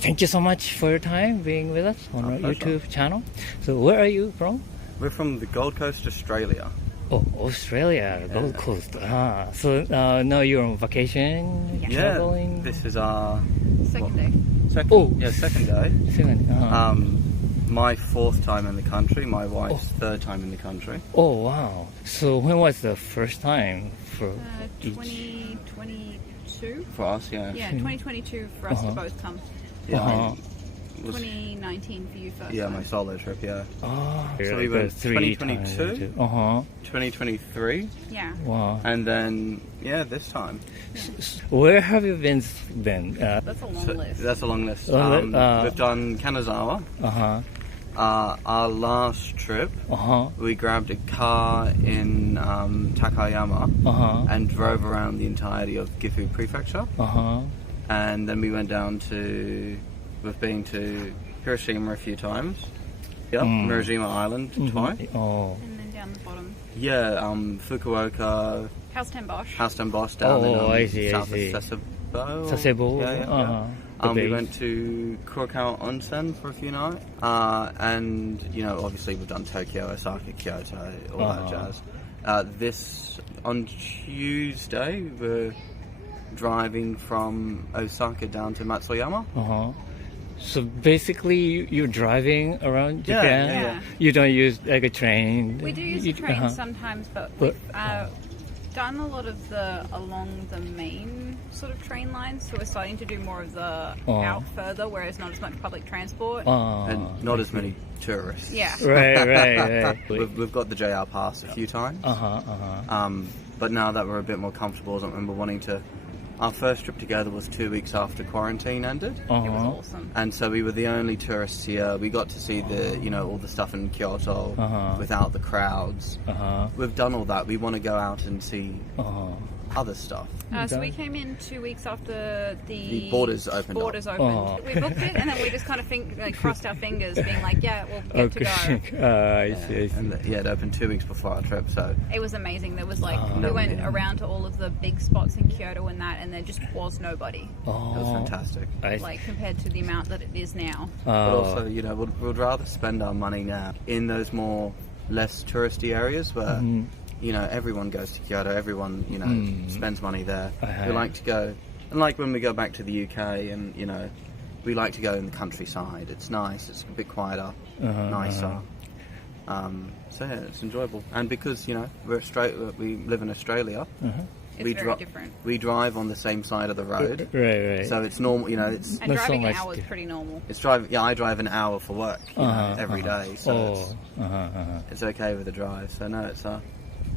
thank you so much for your time being with us on our YouTube channel. So where are you from? We're from the Gold Coast, Australia. Oh, Australia, Gold Coast. So now you're on vacation, traveling? Yeah, this is our second day. Second day. Second. My fourth time in the country, my wife's third time in the country. Oh, wow. So when was the first time for 2022? For us, yeah. Yeah, 2022 for us to both come. Yeah. 2019 for you first. Yeah, time. my solo trip, yeah. Oh, So we went 2022, 2023. 2023, Yeah. Wow. and then, this time. Where have you been then? That's a long list. That's a long list. We've done Kanazawa. Our last trip, we grabbed a car in Takayama and drove around the entirety of Gifu Prefecture. And then we went down to, we've been to Hiroshima a few times. Yep, Murajima Island twice. Oh. And then down the bottom. Yeah, Fukuoka, House Ten Bosch. down in I see, south I see. of Sasebo. Sasebo. Yeah. We went to Kurokawa Onsen for a few nights. And, obviously we've done Tokyo, Osaka, Kyoto, all that jazz. On Tuesday, we're driving from Osaka down to Matsuyama. So basically, you're driving around Japan? Yeah. You don't use like a train? We do use a train sometimes, but we've done a lot of along the main sort of train lines, so we're starting to do more of the out further, where it's not as much public transport. And not as many tourists. Yeah. Right. We've got the JR Pass a few times. But now that we're a bit more comfortable and we're wanting to... Our first trip together was 2 weeks after quarantine ended. It was awesome. And so we were the only tourists here. We got to see all the stuff in Kyoto without the crowds. We've done all that. We want to go out and see other stuff. So we came in 2 weeks after the borders opened. We booked it, and then we just kind of crossed our fingers, being like, we'll get to go. I see. And it opened 2 weeks before our trip, so... It was amazing. There was we went around to all of the big spots in Kyoto and there just was nobody. It was fantastic. Compared to the amount that it is now. But also, we'd rather spend our money now in those less touristy areas where... everyone goes to Kyoto, everyone, spends money there. We like to go, and like when we go back to the UK and, we like to go in the countryside. It's nice, it's a bit quieter, nicer. So it's enjoyable. And because, we live in Australia, it's very different. We drive on the same side of the road. Right. So it's normal, it's... And driving an hour is pretty normal. I drive an hour for work, every day, so it's okay with the drive. So no,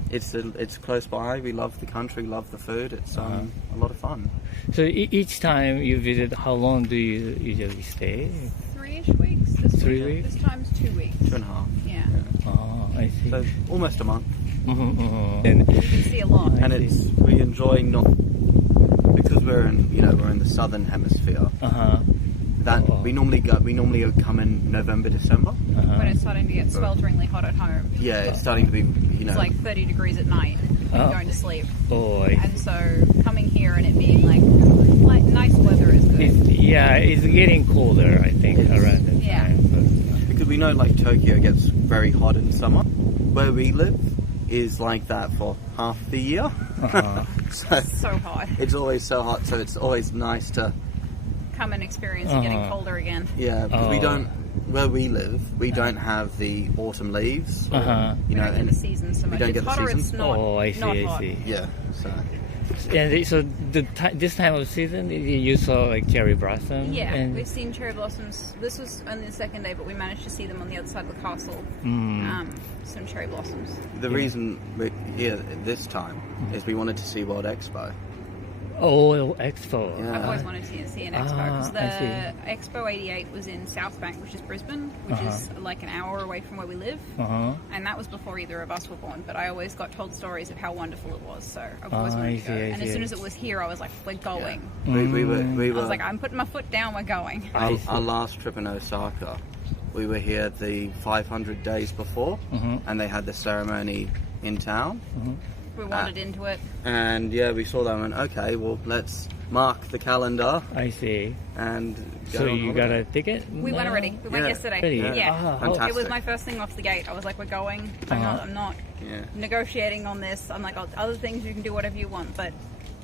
it's close by. We love the country, love the food. It's a lot of fun. So each time you visit, how long do you usually stay? 3-ish weeks. This time's 2 weeks. 2.5. Yeah. Oh, I see. So almost a month. And you can see a lot. And we enjoy because we're in the southern hemisphere. We normally come in November, December. When it's starting to get swelteringly hot at home. Yeah, it's starting to be, It's like 30 degrees at night going to sleep. And so coming here and it being like nice weather is good. It's getting colder, I think, around this time. Because we know Tokyo gets very hot in summer. Where we live is like that for half the year. So hot. It's always so hot, so it's always nice to come and experience it getting colder again. Yeah, because where we live, we don't have the autumn leaves. We don't get the season so much. It's hotter, it's not I see. hot. Yeah, so... And so this time of season, you saw cherry blossoms? Yeah, we've seen cherry blossoms. This was only the second day, but we managed to see them on the other side of the castle. Some cherry blossoms. The reason we're here this time is we wanted to see World Expo. Oh, Expo. Yeah. I've always wanted to see an Expo because the Expo 88 was in South Bank, which is Brisbane, which is like an hour away from where we live. And that was before either of us were born, but I always got told stories of how wonderful it was, so I've always wanted to go. And as soon as it was here, I was like, we're going. Yeah. We were, I was like, I'm putting my foot down, we're going. Our last trip in Osaka, we were here the 500 days before, and they had the ceremony in town. We wandered into it. And we saw that and went, okay, well, let's mark the calendar. I see. And go so on you holiday. got a ticket? We went already. We went yesterday. Really? Yeah. Fantastic. It was my first thing off the gate. I was like, we're going. I'm not negotiating on this. I'm like, other things you can do whatever you want, but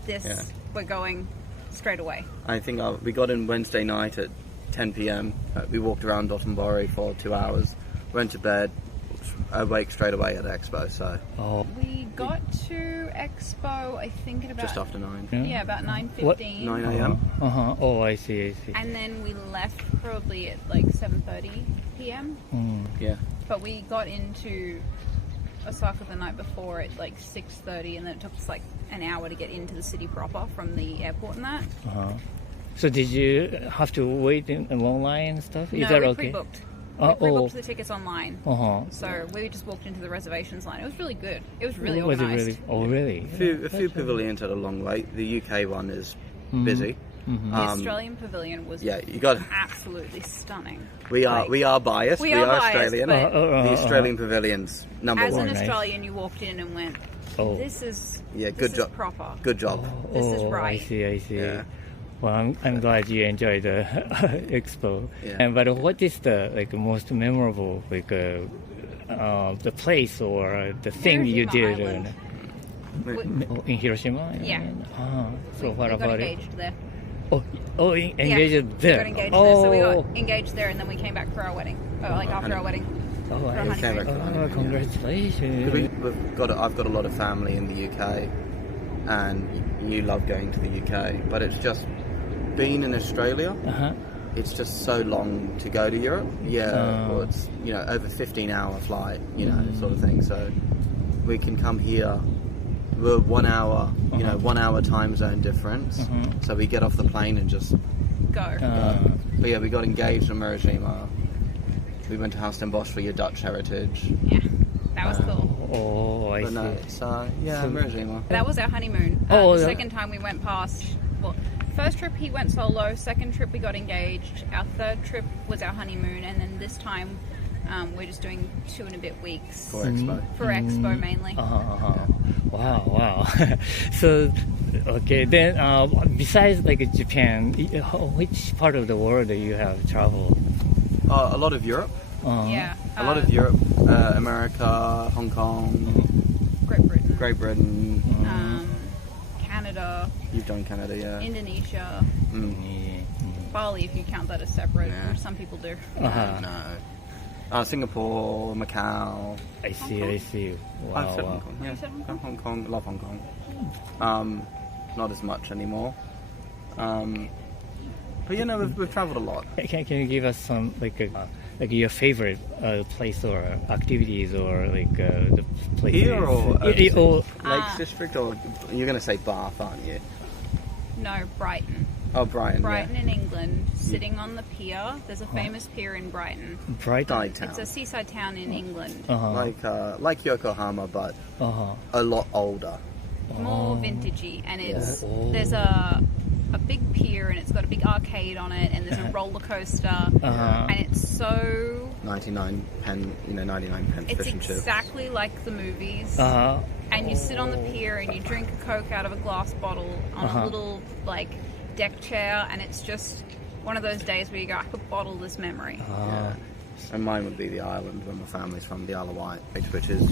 this, we're going straight away. I think we got in Wednesday night at 10 p.m. We walked around Dotonbori for 2 hours, went to bed, awake straight away at Expo. So we got to Expo, I think at about just after 9. Yeah, about 9:15. 9 a.m. Oh, I see. And then we left probably at like 7:30 p.m. Yeah. But we got into Osaka the night before at like 6:30, and then it took us like an hour to get into the city proper from the airport and that. So did you have to wait in a long line and stuff? No, we pre-booked. We pre-booked the tickets online. So we just walked into the reservations line. It was really good. It was really organised. Really? A few pavilions had a long wait. The UK one is busy. The Australian pavilion was absolutely stunning. We are biased. We are Australian. The Australian pavilion's number as one. As an Australian, you walked in and went, this is good job. Proper. Good job. This is right. I see. Yeah. Well, I'm glad you enjoyed the expo. But what is the most memorable the place or the thing you did in Hiroshima? Yeah. So what about it? Engaged there. Engaged there. We got engaged there. So we got engaged there, and then we came back for our wedding. After our wedding. Congratulations. I've got a lot of family in the UK, and you love going to the UK, but it's just being in Australia. It's just so long to go to Europe. Or it's over 15-hour flight, sort of thing. So we can come here. We're 1 hour, 1 hour time zone difference. So we get off the plane and just go. But we got engaged in Hiroshima. We went to House Den Bosch for your Dutch heritage. Yeah, that was cool. I see. No, so Hiroshima. That was our honeymoon. The second time we went past. Well, first trip he went solo. Second trip we got engaged. Our third trip was our honeymoon, and then this time we're just doing 2 and a bit weeks for Expo. For Expo mainly. Wow. So, okay, then besides Japan, which part of the world do you have traveled? A lot of Europe. A lot of Europe, America, Hong Kong, Great Britain, Canada. You've done Canada, yeah. Indonesia. Bali, if you count that as separate, which some people do. No. Singapore, Macau. I see. Wow. I've said Hong Kong. Yeah. Hong Kong. Love Hong Kong. Not as much anymore. But we've travelled a lot. Can you give us some your favorite place or activities or the place here or Lakes District, or you're going to say Bath, aren't you? No, Brighton. Oh, Brighton. Brighton in England, sitting on the pier. There's a famous pier in Brighton. Brighton. It's a seaside town in England. Like Yokohama, but a lot older. More vintagey, and there's a big pier, and it's got a big arcade on it, and there's a roller coaster, and it's so 99 pence it's fish and chips. Exactly like the movies. And you sit on the pier and you drink a Coke out of a glass bottle on a little deck chair, and it's just one of those days where you go, I could bottle this memory. And mine would be the island where my family's from, the Isle of Wight, which is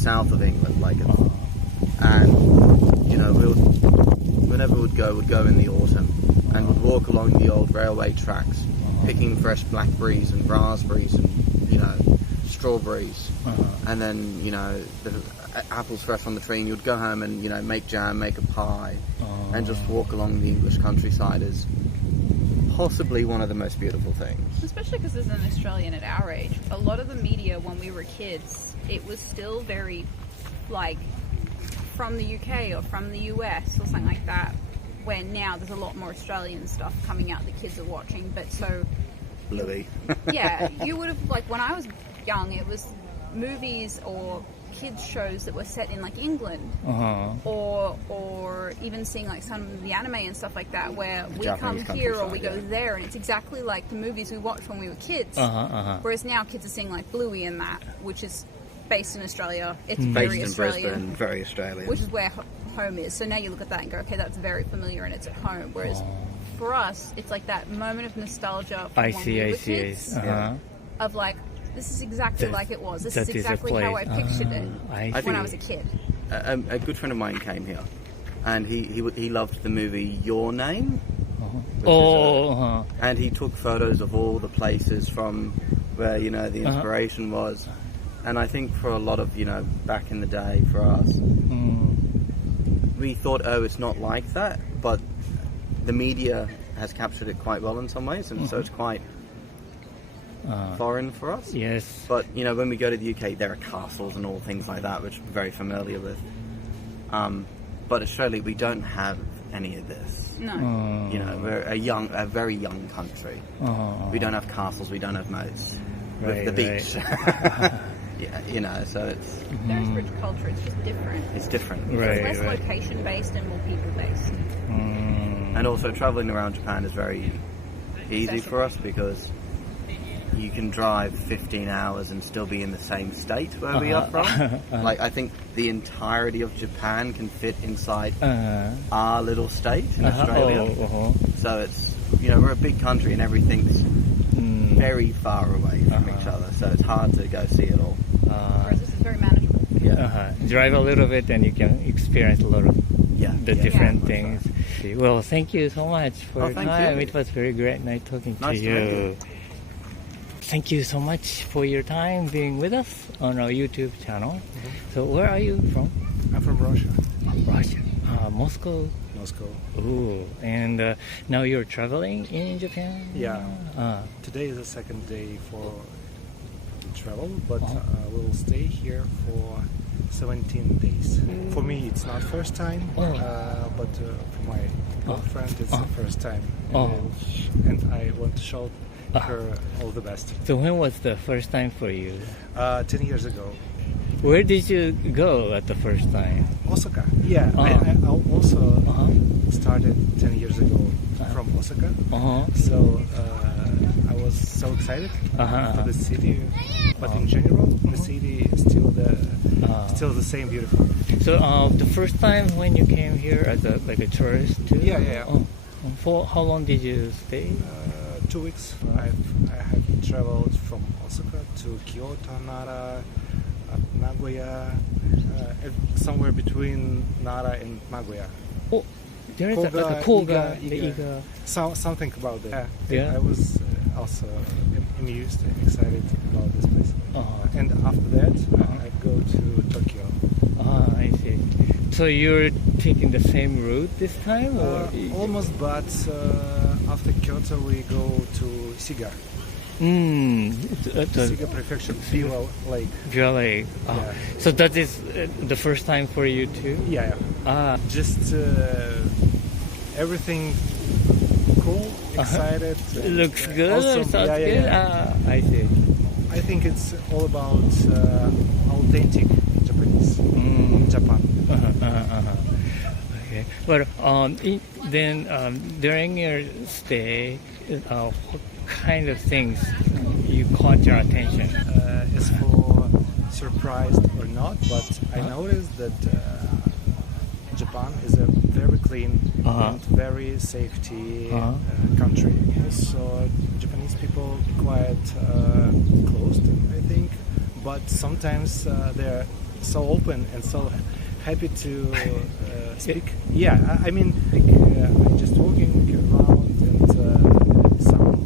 south of England, and whenever we'd go in the autumn, and would walk along the old railway tracks, picking fresh blackberries and raspberries and strawberries, and then the apples fresh on the tree, and you'd go home and make jam, make a pie, and just walk along the English countryside is possibly one of the most beautiful things. Especially because as an Australian at our age, a lot of the media when we were kids, it was still very from the UK or from the US or something like that, where now there's a lot more Australian stuff coming out that kids are watching, but so Bluey. You would have, when I was young, it was movies or kids shows that were set in England, or even seeing some of the anime and stuff like that, where we Japanese come here or we go there, and it's exactly like the movies we watched when we were kids. Whereas now kids are seeing Bluey and that, which is based in Australia. It's based very in Australian. Brisbane, very Australian. Which is where home is. So now you look at that and go, okay, that's very familiar and it's at home. Whereas for us, it's like that moment of nostalgia from when we were kids, of like, this is exactly like it was. This is exactly how I pictured it when I was a kid. A good friend of mine came here, and he loved the movie Your Name. And he took photos of all the places from where, you know, the inspiration was. And I think for a lot of, you know, back in the day for us, we thought, oh, it's not like that, but the media has captured it quite well in some ways, and so it's quite foreign for us. Yes. But, you know, when we go to the UK, there are castles and all things like that, which we're very familiar with. But Australia, we don't have any of this. No. You know, we're a very young country. We don't have castles, we don't have moats. With the beach. Yeah, you know, so it's... There's rich culture, it's just different. It's different. It's less location-based and more people-based. And also traveling around Japan is very easy for us because you can drive 15 hours and still be in the same state where we are from. Like, I think the entirety of Japan can fit inside our little state in Australia. So it's, you know, we're a big country and everything's very far away from each other, so it's hard to go see it all. Whereas this is very manageable. Drive a little bit and you can experience a lot of the different things. Well, thank you so much for your time. It was very great night talking to you. Thank you so much for your time being with us on our YouTube channel. So where are you from? I'm from Russia. Russia. Moscow. Moscow. Ooh, and now you're traveling in Japan? Yeah. Today is the second day for travel, but we'll stay here for 17 days. For me, it's not first time, but for my girlfriend, it's the first time. And I want to show her all the best. So when was the first time for you? 10 years ago. Where did you go at the first time? Osaka. Yeah, I also started 10 years ago from Osaka. So I was so excited for the city, but in general, the city is still the same beautiful. So the first time when you came here as a tourist too? Yeah. For how long did you stay? 2 weeks. I have traveled from Osaka to Kyoto, Nara, Nagoya, somewhere between Nara and Nagoya. Oh, there is Koga, Iga. Something about that. Yeah. I was also amused and excited about this place. And after that, I go to Tokyo. I see. So you're taking the same route this time? Or? Almost, but after Kyoto we go to Shiga. Shiga Prefecture, Biwa Lake. Biwa Lake. Yeah. So that is the first time for you too? Yeah. Just everything cool, excited. Looks good, awesome. sounds good. I see. I think it's all about authentic Japanese in Japan. Okay. But then during your stay, what kind of things you caught your attention? As for surprised or not, but I noticed that Japan is a very clean and very safety country. Also, Japanese people quite closed, I think, but sometimes they're so open and so happy to speak. Yeah, I mean, I'm just walking around and some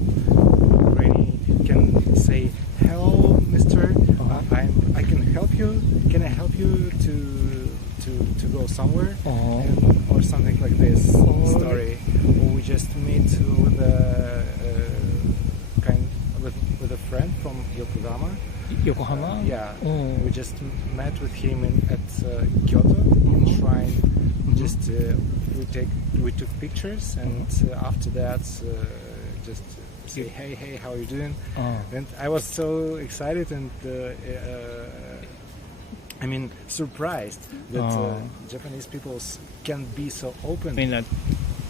granny can say, "Hello, Mister, I can help you. Can I help you to go somewhere?" Or something like this story. Or we just meet with with a friend from Yokohama? Yeah. We just met with him at Kyoto in shrine. Just we took pictures, and after that just say, hey, how are you doing? And I was so excited and I mean surprised that Japanese people can be so open. I mean,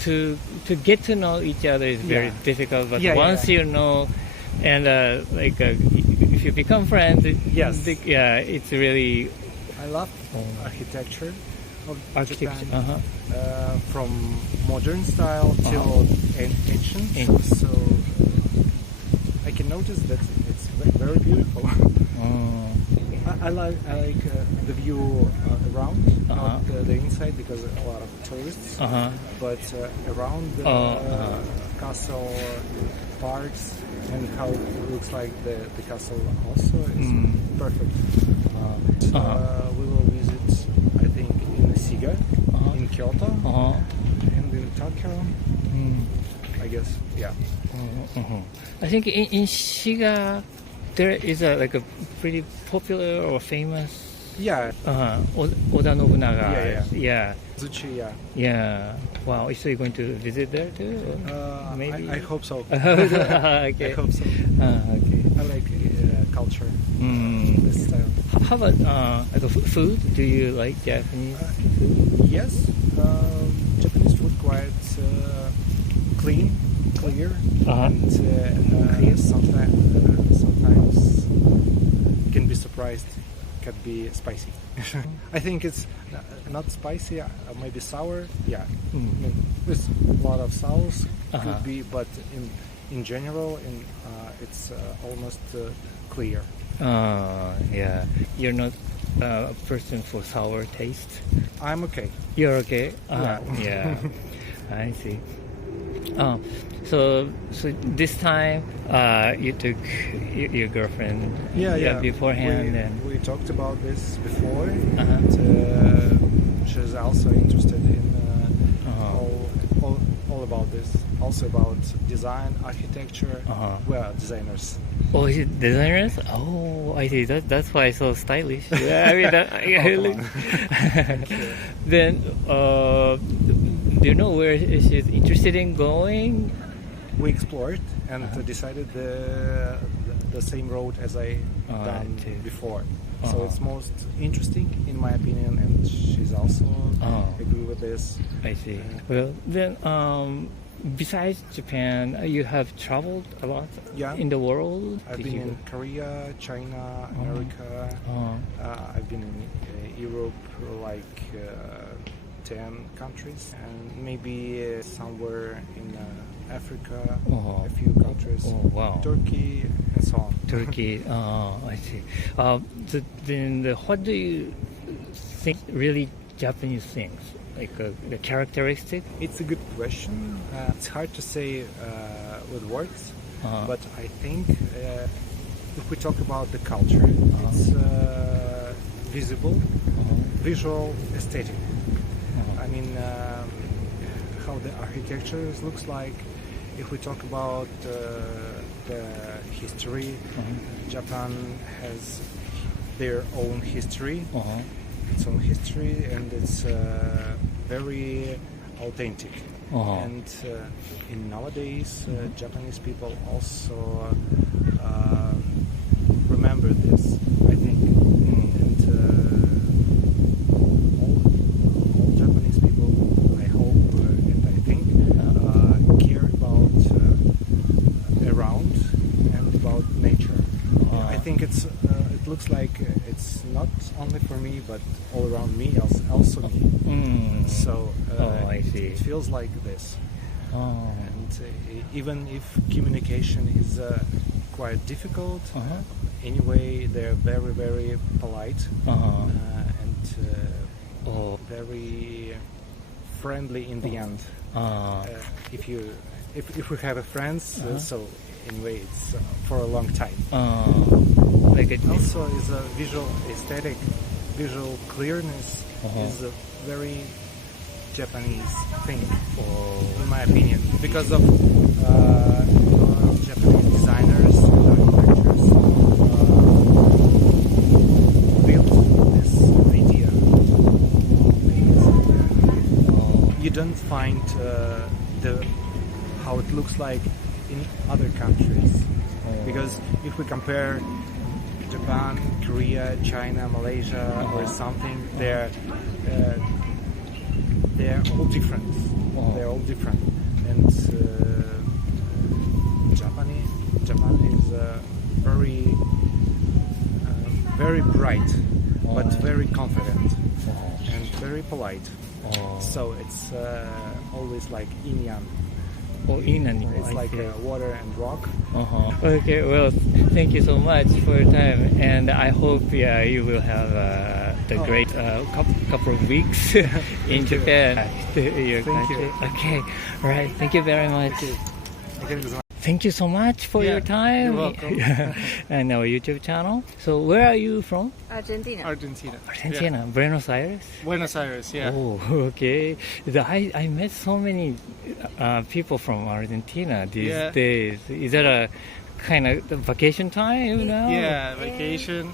to get to know each other is very difficult, but once you know, and if you become friends, it's really. I love architecture. of architecture. Japan, from modern style till ancient. So I can notice that it's very beautiful. I like the view around, not the inside, because a lot of tourists. But around the castle, parks, and how it looks like the castle also is perfect. We will visit, I think, in Shiga, in Kyoto, and in Tokyo. I guess, yeah. I think in Shiga there is a pretty popular or famous. Yeah. Oda Nobunaga. Yeah. Zuchi, yeah. Yeah. Wow. So you're going to visit there too? Maybe. I hope so. Okay. I hope so. Okay. I like culture. This style. How about food? Do you like Japanese food? Yes. Japanese food quite clean, clear, and sometimes can be surprised. Can be spicy. I think it's not spicy, maybe sour. Yeah, with a lot of sauce could be, but in general, it's almost clear. Yeah. You're not a person for sour taste. I'm okay. You're okay. Yeah. I see. So this time you took your girlfriend beforehand, and we talked about this before. And, she's also interested in all about this. Also about design, architecture. We are designers. Oh, is it designers? Oh, I see. That's why it's so stylish. Yeah, I mean, Then, do you know where she's interested in going? We explored and decided the same road as I done before. So it's most interesting in my opinion, and she's also agree with this. I see. Well, then, besides Japan, you have traveled a lot in the world? I've been in Korea, China, America. I've been in Europe, like 10 countries, and maybe somewhere in Africa, a few countries, Turkey, and so on. Turkey, I see. Then what do you think really Japanese things? Like the characteristic? It's a good question. It's hard to say with words, but I think if we talk about the culture, it's visible, visual, aesthetic. I mean, how the architecture looks like. If we talk about the history, Japan has their own history, its own history, and it's very authentic. And in nowadays, Japanese people also remember this, I think. And all Japanese people, I hope and I think, care about around and about nature. I think it looks like it's not only for me, but all around me, also me. So I see. It feels like this. And even if communication is quite difficult, anyway, they're very, very polite and very friendly in the end. If we have a friends, so anyway, it's for a long time. Also, is a visual aesthetic, visual clearness is a very Japanese thing, in my opinion, because of Japanese designers and architectures built this idea. You don't find how it looks like in other countries, because if we compare Japan, Korea, China, Malaysia, or something, they're all different. They're all different, and Japan is very bright, but very confident. and very polite. So it's always like yin-yang. Oh, It's like water and rock. Okay, well, thank you so much for your time, and I hope you will have the great couple of weeks in Japan. Your country. Okay, all right. Thank you very much. Thank you so much for your time. You're welcome. And our YouTube channel. So, where are you from? Argentina. Argentina. Argentina, Buenos Aires. Buenos Aires, yeah. Oh, okay. I met so many people from Argentina these days. Is that a kind of vacation time now? Yeah, vacation.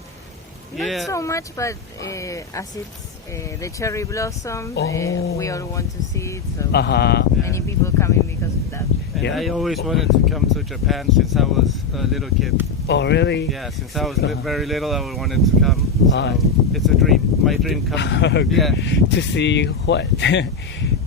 Not so much, but as it's the cherry blossom, we all want to see it. So many people coming because of that. And I always wanted to come to Japan since I was a little kid. Oh, really? Yeah, since I was very little, I wanted to come. So it's a dream. My dream come true. Yeah. To see what?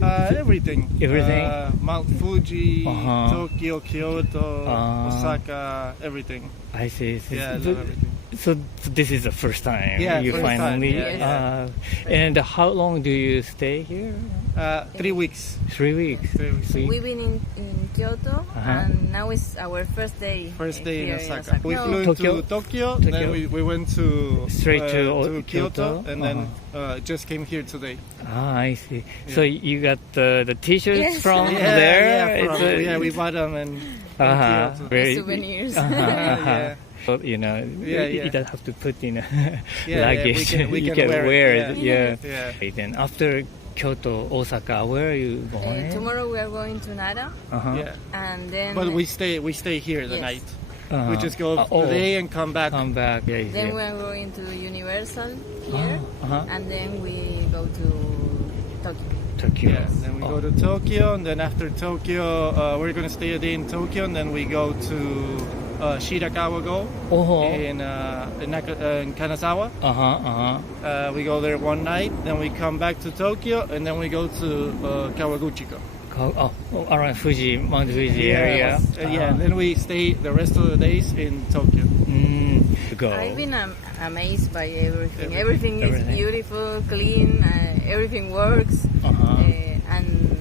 Everything. Everything? Mount Fuji, Tokyo, Kyoto, Osaka, everything. I see. Yeah, I love everything. So this is the first time you first finally. time, yeah. And how long do you stay here? 3 weeks. 3 weeks. 3 weeks. So We've been in Kyoto, and now is our first day. First day here in Osaka. We flew Tokyo? to Tokyo, then we went to Straight to Kyoto, Kyoto? and then just came here today. I see. So you got the T-shirts Yes. from Yeah, there? yeah, we bought them in Kyoto. Very- Souvenirs. Yeah. So, you know, you don't have to put in a luggage. we you can can wear wear it. it. Yeah. Okay, then after Kyoto, Osaka, where are you going? Tomorrow we are going to Nara, Yeah. and then But we stay here the Yes. night. We just go Oh. today and come back. Come back. Yeah, then we are going to Universal here, and then we go to Tokyo. Tokyo. Yeah, then we go to Tokyo, and then after Tokyo, we're gonna stay a day in Tokyo, and then we go to Shirakawa-go in Kanazawa. We go there one night, then we come back to Tokyo, and then we go to Kawaguchiko. Around Fuji, Mount Fuji area. Yeah, then we stay the rest of the days in Tokyo. Go. I've been amazed by everything. Everything is beautiful, clean. Everything works, and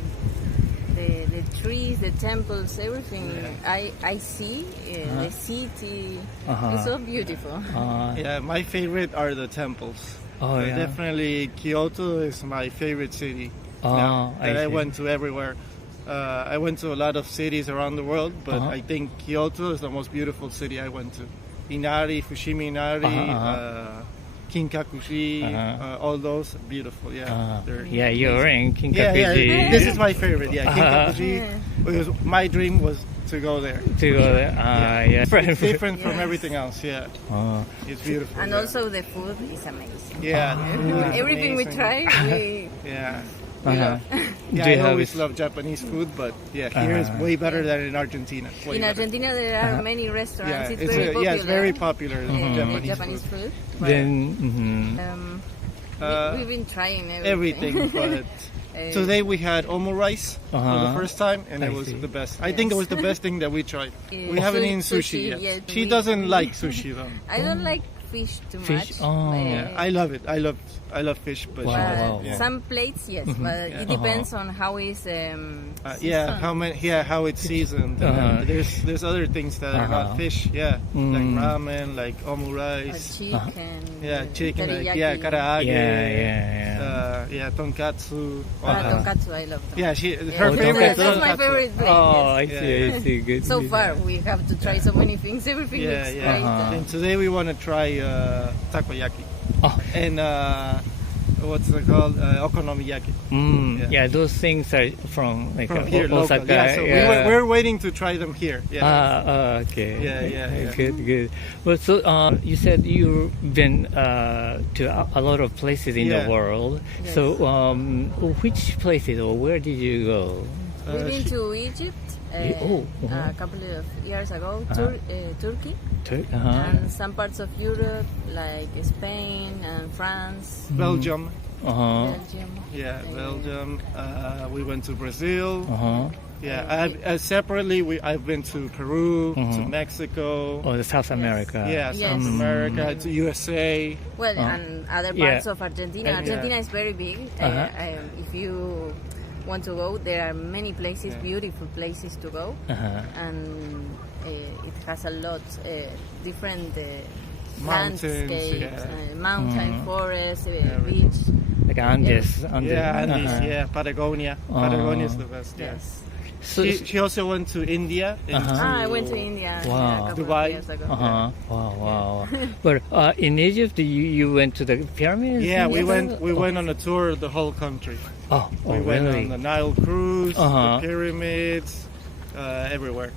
the trees, the temples, everything. I see the city. It's so beautiful. Yeah, my favorite are the temples. Definitely Kyoto is my favorite city. I went to everywhere. I went to a lot of cities around the world, but I think Kyoto is the most beautiful city I went to. Inari, Fushimi Inari, Kinkakushi, all those beautiful. Yeah, You're in Kinkakuji. Yeah, this is my favorite. Yeah, Kinkakuji. Because my dream was to go there. Yeah. It's different from everything else. Yeah, it's beautiful. And also the food is amazing. Yeah, Everything we try, we Yeah, I always love Japanese food, but here is way better than in Argentina. In Argentina, there are many restaurants. Yeah, it's very popular. Yeah, it's very popular. Japanese food. Then, We've been trying everything. But today we had omu rice for the first time, and it was the best. I think it was the best thing that we tried. We haven't eaten sushi yet. She doesn't like sushi though. I don't like fish too much. I love it. I love fish, but some plates, yes, but it depends on how it's how it's seasoned. There's other things that are not fish, like ramen, like omu rice, chicken, karaage, tonkatsu. Tonkatsu, I love that. Yeah, her favorite. That's my favorite place. I see. Good. So far, we have to try so many things. Everything looks great. And today we want to try takoyaki and what's it called, okonomiyaki. Yeah, those things are from here, Osaka. Local. So we're waiting to try them here. Okay. Yeah. Good. Well, so you said you've been to a lot of places in the world. Yes. So which places or where did you go? We've been to Egypt a couple of years ago, Turkey, and some parts of Europe like Spain and France, Belgium. Belgium. Yeah, Belgium. We went to Brazil. Yeah, separately, I've been to Peru, to Mexico. Or the South America. Yeah, South America, to USA. Well, and other parts of Argentina. Argentina is very big. If you want to go, there are many places, beautiful places to go, and it has a lot different mountains, landscapes, mountain, forest, beach. Like Andes. Patagonia. Patagonia is the best. Yes. So, She also went to India. I went to India a couple Dubai. of years ago. Wow. But in Egypt, you went to the pyramids? Yeah, we went on a tour of the whole country. We went really? on the Nile cruise, the pyramids, everywhere.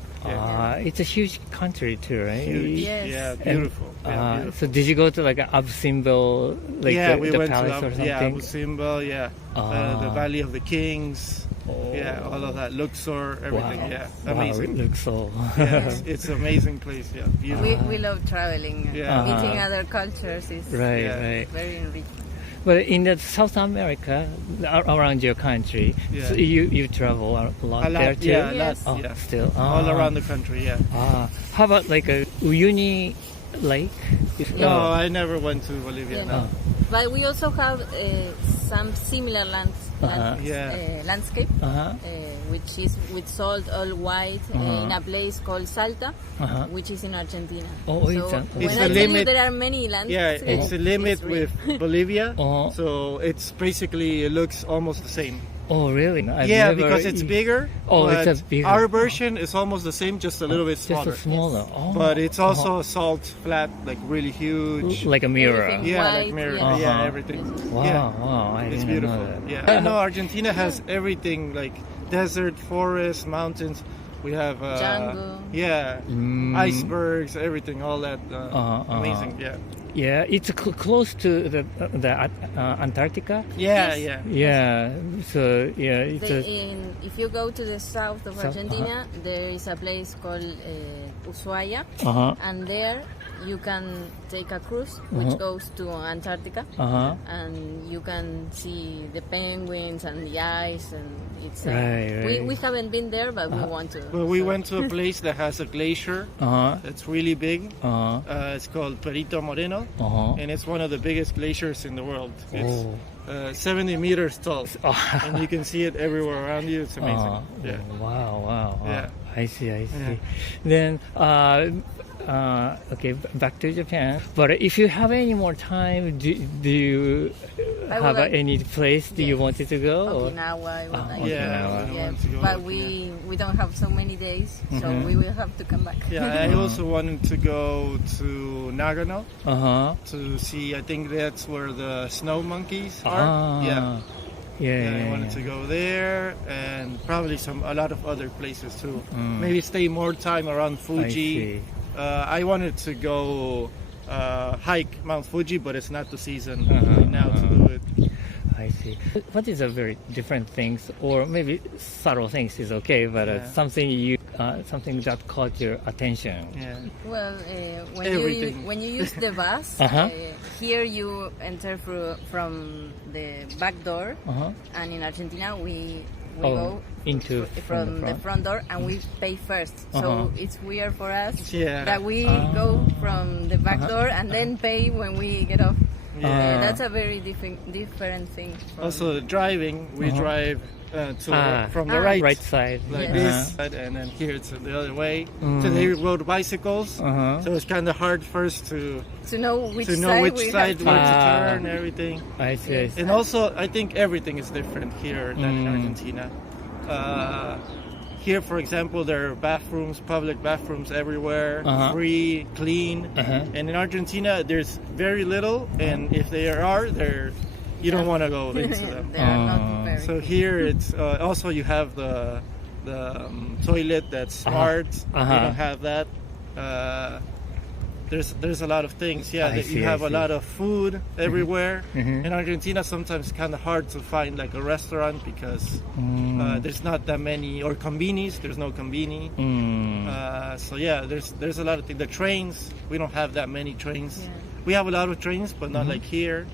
It's a huge country too, right? Huge. Yes. Yeah, beautiful. Beautiful. So did you go to like Abu Simbel, like we the went palace to or something? Abu Simbel, the Valley of the Kings. Yeah, all of that, Luxor, everything. Wow. Yeah, amazing. Luxor. Yeah, it's an amazing place. Yeah, beautiful. We love traveling. Meeting other cultures is Right. very enriching. But in the South America, around your country, so you travel a lot there too? Yeah, Yes. Still. all around the country. Yeah. How about like a Uyuni Lake? No, I never went to Bolivia. No. But we also have some similar landscape, which is with salt all white in a place called Salta, which is in Argentina. Oh, so it's when a I tell you limit. there are many lands. Yeah, it's a limit with Bolivia, Uh-huh. so it's basically it looks almost the same. Oh, really? Because it's bigger. Oh, but it's bigger. Our version is almost the same, just a little bit smaller. Just smaller. Oh, But it's also salt flat, like really huge. like a mirror. Everything. Yeah, white, like mirror. yeah. Yeah, everything. Wow, Yeah. wow. I It's didn't beautiful. know that. Yeah. No, Argentina has everything like desert, forest, mountains. We have Jungle. Yeah, icebergs, everything, all that. Amazing. Yeah. Yeah, it's close to the Antarctica. Yeah. Yeah, so it's If you go to the south of Argentina, there is a place called Ushuaia, and there you can take a cruise which goes to Antarctica, and you can see the penguins and the ice, and it's we haven't been there, but we want to. Well, we went to a place that has a glacier that's really big. It's called Perito Moreno, and it's one of the biggest glaciers in the world. It's 70 meters tall, and you can see it everywhere around you. It's amazing. Yeah. Wow. Yeah. I see. Then, okay, back to Japan. But if you have any more time, do you have any place do you wanted to go? Okinawa, I would like I want to go but to we don't have so many days, so we will have to come back. Yeah, I also wanted to go to Nagano to see. I think that's where the snow monkeys are. I wanted to go there, and probably a lot of other places too. Maybe stay more time around Fuji. I wanted to go hike Mount Fuji, but it's not the season right now to do it. I see. What is a very different things, or maybe subtle things is okay, but something that caught your attention? Yeah. Well, when you use the bus, here you enter from the back door, and in Argentina we go from the front door, and we pay first. So it's weird for us that we go from the back door and then pay when we get off. That's a very different thing. Also, driving, we drive from the right side, like this, and then here it's the other way. So they rode bicycles, so it's kind of hard first to know which side where to turn, everything. I see. And also, I think everything is different here than in Argentina. Here, for example, there are public bathrooms everywhere, free, clean. And in Argentina, there's very little, and if there are, you don't want to go into them. They are not very So here, it's also you have the toilet that's smart. You don't have that. There's a lot of things. You have a lot of food everywhere. In Argentina, sometimes it's kind of hard to find like a restaurant because there's not that many, or conbinis. There's no conbini. So there's a lot of things. The trains, we don't have that many trains. We have a lot of trains, but not like here.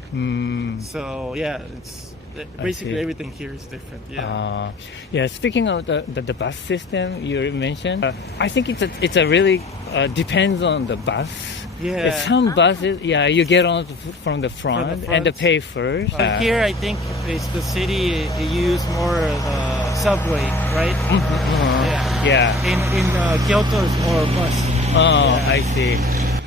So basically everything here is different. Yeah. Yeah. Speaking of the bus system you mentioned, I think it's a really depends on the bus. Yeah. Some buses, you get on from the front and pay first. Here, I think it's the city use more subway, right? Yeah. In Kyoto, it's more bus. I see.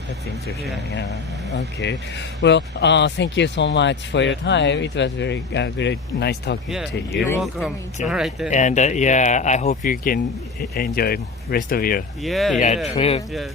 That's interesting. Yeah. Okay. Well, thank you so much for your time. It was very great, nice talking to you. You're welcome. All right then. And I hope you can enjoy rest of your trip. Yeah.